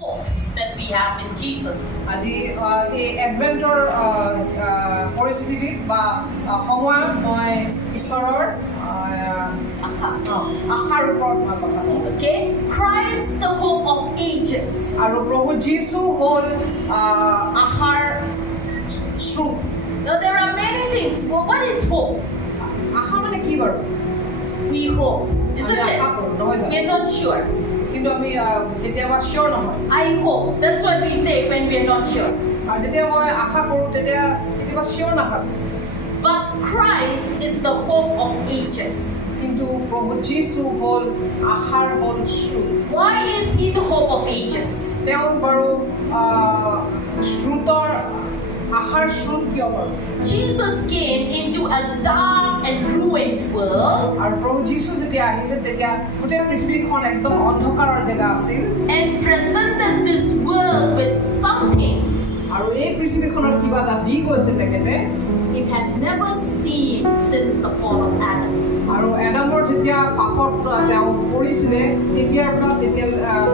hope that we have in Jesus. আজি এই এডভেন্টৰ পৰিস্থিতিত বা সময়ত মই ঈশ্বৰৰ আশাৰ ওপৰত মই কথা কৈছোঁ। Okay, Christ, the hope of ages. আৰু প্ৰভু যীশু হ'ল আশাৰ স্ৰোত। Now there are many things. Well, what is hope? আশা মানে কি বাৰু? We hope, isn't it? We're not sure. কিন্তু আমি কেতিয়াবা চিয়ৰ নহয়। I hope. That's what we say when we're not sure. আৰু যেতিয়া মই আশা কৰোঁ তেতিয়া কেতিয়াবা চিয়ৰ নাথাকোঁ। But Christ is the hope of ages. কিন্তু প্ৰভু যীশু হ'ল আশাৰ হ'ল স্ৰোত। Why is he the hope of ages? তেওঁ বাৰু স্ৰোতৰ আশাৰ স্ৰোত কিয় বাৰু? Jesus came into a dark and ruined world. আৰু প্ৰভু যীশু যেতিয়া আহিছে তেতিয়া গোটেই পৃথিৱীখন একদম অন্ধকাৰৰ জেগা আছিল। And presented this world with something আৰু এই পৃথিৱীখনৰ কিবা এটা দি গৈছে তেখেতে। it had never seen since the fall of Adam. আৰু এডামৰ যেতিয়া পাপত তেওঁ পৰিছিলে তেতিয়াৰ পৰা তেতিয়া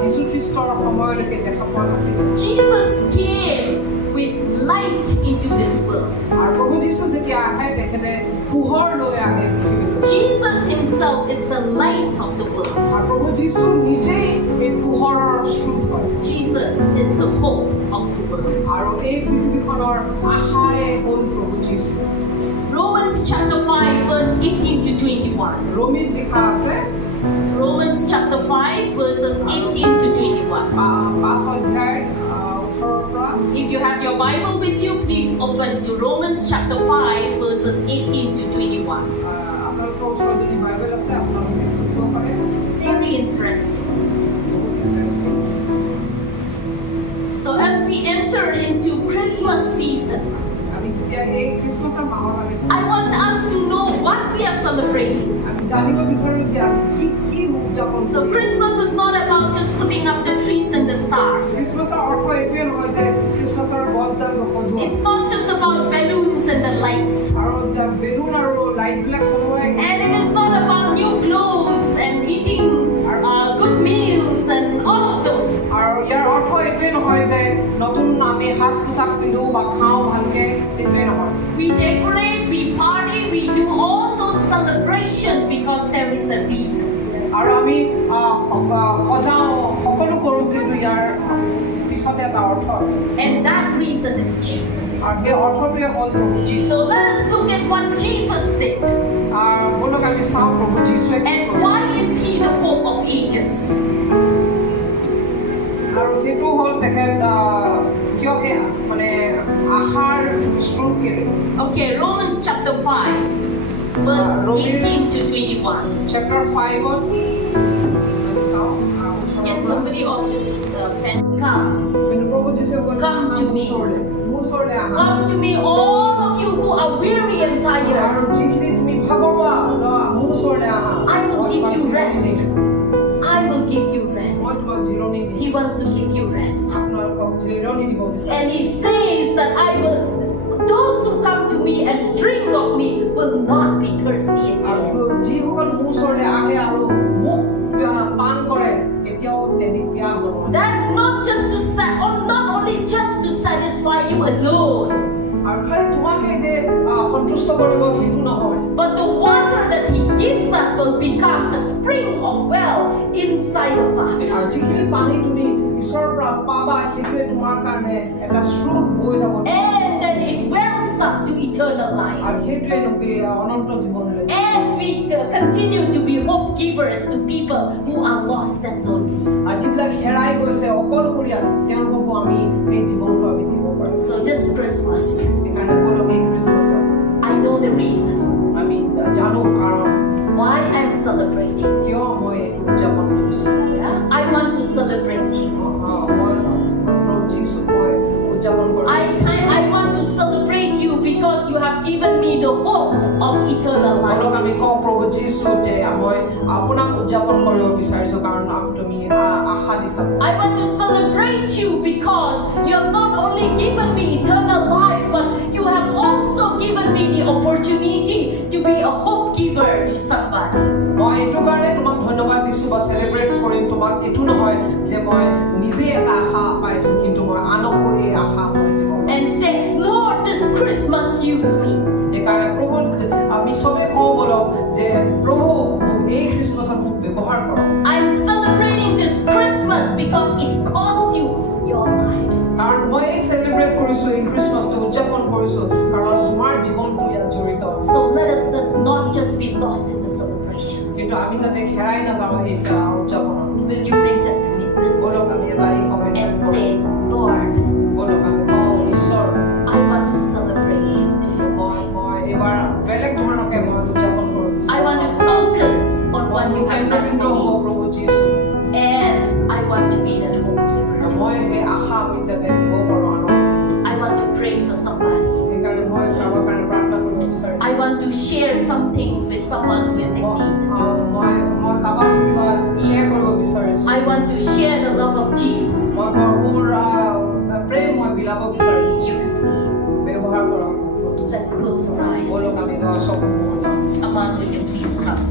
যীশু খ্ৰীষ্টৰ সময়লৈকে দেখা পোৱা নাছিল। Jesus came with light into this world. আৰু প্ৰভু যীশু যেতিয়া আহে তেখেতে পোহৰ লৈ আহে পৃথিৱীলৈ। Jesus himself is the light of the world. আৰু প্ৰভু যীশু নিজেই এই পোহৰৰ স্ৰোত হয়। Jesus is the hope of the world. আৰু এই পৃথিৱীখনৰ আশাই হ'ল প্ৰভু যীশু। Romans chapter 5 verse 18 to 21. ৰোমিত লিখা আছে Romans chapter 5 verses 18 to 21. 5 অধ্যায় 18 পৰা। If you have your Bible with you, please open to Romans chapter 5 verses 18 to 21. আপোনালোকৰ ওচৰত যদি বাইবেল আছে আপোনালোকে পঢ়িব পাৰে। Very interesting. So as we enter into Christmas season, আমি যেতিয়া এই খ্ৰীষ্টমাছৰ মাহত আমি I want us to know what we are celebrating. আমি জানিব বিচাৰোঁ যে আমি কি উদযাপন So কৰিম। Christmas is not about just putting up the trees and the stars. খ্ৰীষ্টমাছৰ অৰ্থ এইটোৱে নহয় যে খ্ৰীষ্টমাছৰ গছডাল সজোৱা। It's not just about balloons and the lights. আৰু বেলুন আৰু লাইটবিলাক চলোৱাই। And it is not about new clothes and eating good meals and all of those. আৰু ইয়াৰ অৰ্থ এইটোৱে নহয় যে নতুন আমি সাজ পোছাক পিন্ধো বা খাওঁ ভালকে, এইটোৱে নহয়। We decorate, we party, we do all those celebrations because there is a reason. আৰু আমি সজাওঁ সকলো কৰোঁ কিন্তু ইয়াৰ পিছতে এটা অৰ্থ আছে। And that reason is Jesus. আৰু সেই অৰ্থটোৱে হ'ল প্ৰভু যীশু। So let us look at what Jesus did. আৰু বলক আমি চাওঁ প্ৰভু যীশুৱে কি And কৰিছে। why is he the hope of ages? আৰু সেইটো হ'ল তেখেত কিয় মানে আশাৰ স্ৰোত কেলে। Okay, Romans chapter 5 verse 18 to 21. চেপ্টাৰ 5ত আমি চাওঁ Can somebody on this pen come? কিন্তু প্ৰভু যীশুৱে কৈছে Come to me. মোৰ ওচৰলৈ আহা। Come to me, all of you who are weary and tired. আৰু যিখিনি তুমি ভাগৰুৱা মোৰ ওচৰলৈ আহা। I will give you rest. I will give you rest. মই তোমাক জিৰণি দিম। He wants to give you rest. আপোনালোকক জিৰণি দিব বিচাৰে। And he says that those who come to me and drink of me will not be thirsty again. আৰু যিসকল মোৰ ওচৰলৈ আহে আৰু মোক পান কৰে কেতিয়াও পিয়াহ নহয়। That not only just to satisfy you alone, আৰু খালি তোমাকে যে সন্তুষ্ট কৰিব সেইটো নহয়। but the water that he gives us will become a spring of well inside of us. আৰু যিখিনি পানী তুমি ঈশ্বৰৰ পৰা পাবা সেইটোৱে তোমাৰ কাৰণে এটা স্ৰোত বৈ যাব। And then it wells up to eternal life. আৰু সেইটোৱে নকৰি অনন্ত জীৱনলৈ। And we continue to be hope givers to people who are lost and lonely. আৰু যিবিলাক হেৰাই গৈছে অকলশৰীয়া তেওঁলোককো আমি এই জীৱনটো আমি দিব পাৰিম। So this Christmas, সেইকাৰণে বলক এই খ্ৰীষ্টমাছত I know the reason আমি জানো কাৰণ why I'm celebrating. কিয় মই এইটো উদযাপন কৰিছোঁ। Yeah? I want to celebrate you. মই প্ৰভু যীশুক মই উদযাপন কৰিম। I want to celebrate you because you have given me the hope of eternal বলক আমি life. কওঁ প্ৰভু যীশু যে মই আপোনাক উদযাপন কৰিব বিচাৰিছোঁ কাৰণ তুমি আশা দিছা। I want to celebrate you because you have not only given me eternal life, but you have also given me the opportunity to be a hope giver to somebody. মই এইটো কাৰণে তোমাক ধন্যবাদ দিছোঁ বা চেলিব্ৰেট কৰিম তোমাক এইটো নহয় যে মই নিজে এটা আশা use me. সেইকাৰণে প্ৰভু আমি চবেই কওঁ বলক যে প্ৰভু মোক এই খ্ৰীষ্টমাছত মোক ব্যৱহাৰ কৰক। I'm celebrating this Christmas because it cost you your life. কাৰণ মই এই চেলিব্ৰেট কৰিছো এই খ্ৰীষ্টমাছটো উদযাপন কৰিছো কাৰণ তোমাৰ জীৱনটো ইয়াত জড়িত আছে। So let us not just be lost in the celebration. কিন্তু আমি যাতে হেৰাই নাযাওঁ এই উদযাপনত। Will you make that commitment বলক আমি এটা এই কমিটমেণ্ট and কৰোঁ। say, Lord, বলক আমি কওঁ ঈশ্বৰ I want to celebrate you differently. মই এইবাৰ বেলেগ ধৰণকে মই উদযাপন কৰোঁ। I want to focus on what you have done for me. প্ৰভু যীশু And I want to be that hope giver. মই সেই আশা আমি যাতে দিব পাৰোঁ আনক। I want to pray for somebody. সেইকাৰণে মই কাৰোবাৰ কাৰণে প্ৰাৰ্থনা কৰিব বিচাৰিছোঁ। I want to share some things with someone who is in need. মই কাৰোবাক কিবা শ্বেয়াৰ কৰিব বিচাৰিছোঁ। I want to share the love of Jesus. মই প্ৰভুৰ প্ৰেম মই বিলাব বিচাৰিছোঁ। Use me. ব্যৱহাৰ কৰক। Let's close our eyes. বলক আমি চকু মুদি Among you can please come.